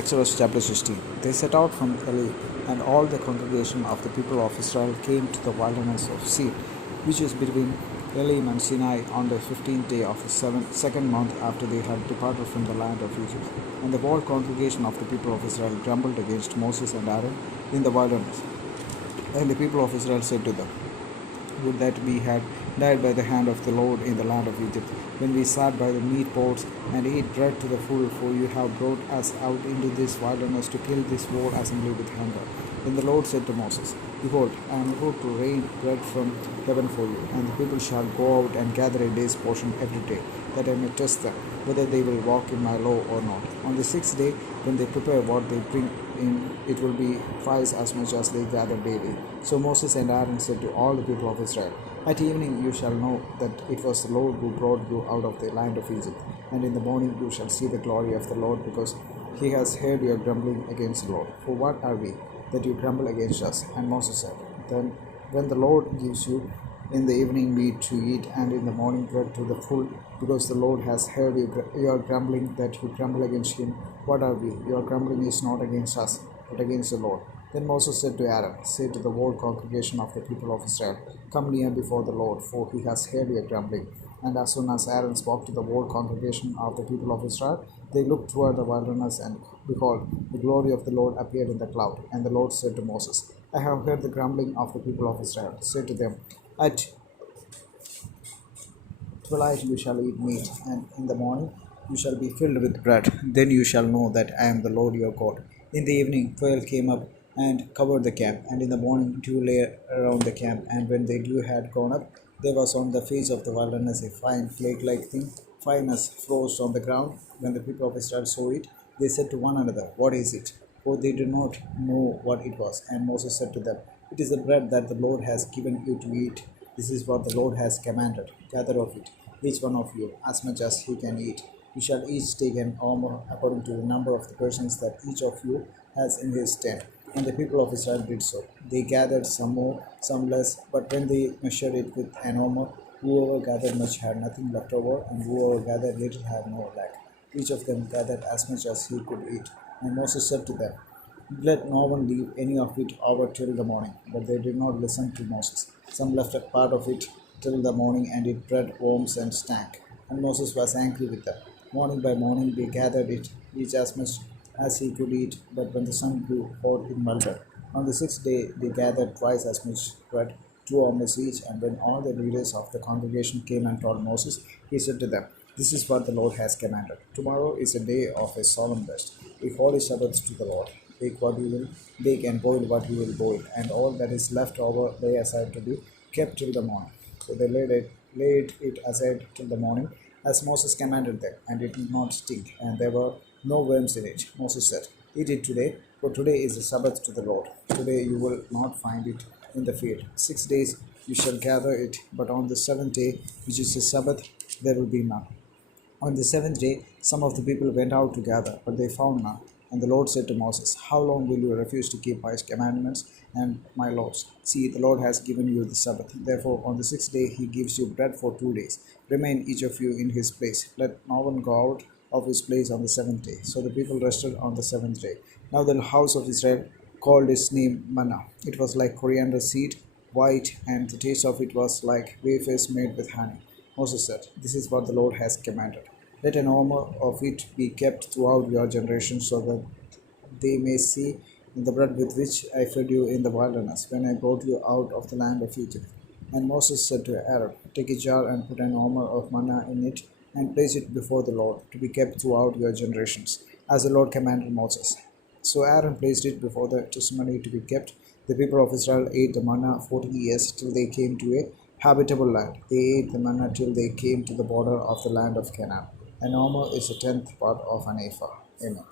Exodus chapter 16. They set out from Elim, and all the congregation of the people of Israel came to the wilderness of Sin, which is between Elim and Sinai, on the 15th day of the second month after they had departed from the land of Egypt. And the whole congregation of the people of Israel grumbled against Moses and Aaron in the wilderness. And the people of Israel said to them, would that we had died by the hand of the Lord in the land of Egypt, when we sat by the meat pots and ate bread to the full, for you have brought us out into this wilderness to kill this whole assembly with hunger. Then the Lord said to Moses, behold, I am about to rain bread from heaven for you, and the people shall go out and gather a day's portion every day, that I may test them, whether they will walk in my law or not. On the sixth day, when they prepare what they bring in, it will be twice as much as they gather daily. So Moses and Aaron said to all the people of Israel, at evening you shall know that it was the Lord who brought you out of the land of Egypt, and in the morning you shall see the glory of the Lord, because he has heard your grumbling against the Lord. For what are we, that you grumble against us? And Moses said, then when the Lord gives you in the evening meat to eat, and in the morning bread to the full, because the Lord has heard your grumbling, that you grumble against him, what are we? Your grumbling is not against us, but against the Lord. Then Moses said to Aaron, say to the whole congregation of the people of Israel, come near before the Lord, for he has heard your grumbling. And as soon as Aaron spoke to the whole congregation of the people of Israel, they looked toward the wilderness, and behold, the glory of the Lord appeared in the cloud. And the Lord said to Moses, I have heard the grumbling of the people of Israel. Say to them, at twilight you shall eat meat, and in the morning you shall be filled with bread. Then you shall know that I am the Lord your God. In the evening quail came up and covered the camp, and in the morning dew lay around the camp. And when the dew had gone up, there was on the face of the wilderness a fine flake-like thing, fine as frost on the ground. When the people of Israel saw it, they said to one another, what is it? For they did not know what it was. And Moses said to them, it is the bread that the Lord has given you to eat. This is what the Lord has commanded. Gather of it, each one of you, as much as he can eat. You shall each take an omer according to the number of the persons that each of you has in his tent. And the people of Israel did so. They gathered some more, some less, but when they measured it with an omer, whoever gathered much had nothing left over, and whoever gathered little had no lack. Each of them gathered as much as he could eat. And Moses said to them, let no one leave any of it over till the morning. But they did not listen to Moses. Some left a part of it till the morning, and it bred worms and stank. And Moses was angry with them. Morning by morning they gathered it, each as much as he could eat, but when the sun grew hot, it melted. On the sixth day they gathered twice as much bread, 2 omers each. And when all the leaders of the congregation came and told Moses, he said to them, this is what the Lord has commanded. Tomorrow is a day of a solemn rest, a holy Sabbath to the Lord. Bake what you will bake, and boil what you will boil, and all that is left over lay aside to be kept till the morning. So they laid it aside till the morning, as Moses commanded them, and it did not stink, and there were no worms in it. Moses said, eat it today, for today is the Sabbath to the Lord. Today you will not find it in the field. 6 days you shall gather it, but on the seventh day, which is the Sabbath, there will be none. On the seventh day, some of the people went out to gather, but they found none. And the Lord said to Moses, how long will you refuse to keep my commandments and my laws? See, the Lord has given you the Sabbath. Therefore, on the sixth day he gives you bread for 2 days. Remain each of you in his place. Let no one go out of his place on the seventh day. So the people rested on the seventh day. Now the house of Israel called its name manna. It was like coriander seed, white, and the taste of it was like wafers made with honey. Moses said, this is what the Lord has commanded. Let an omer of it be kept throughout your generations, so that they may see the bread with which I fed you in the wilderness, when I brought you out of the land of Egypt. And Moses said to Aaron, take a jar and put an omer of manna in it, and place it before the Lord, to be kept throughout your generations, as the Lord commanded Moses. So Aaron placed it before the testimony to be kept. The people of Israel ate the manna 40 years, till they came to a habitable land. They ate the manna till they came to the border of the land of Canaan. An omer is a tenth part of an ephah. Amen.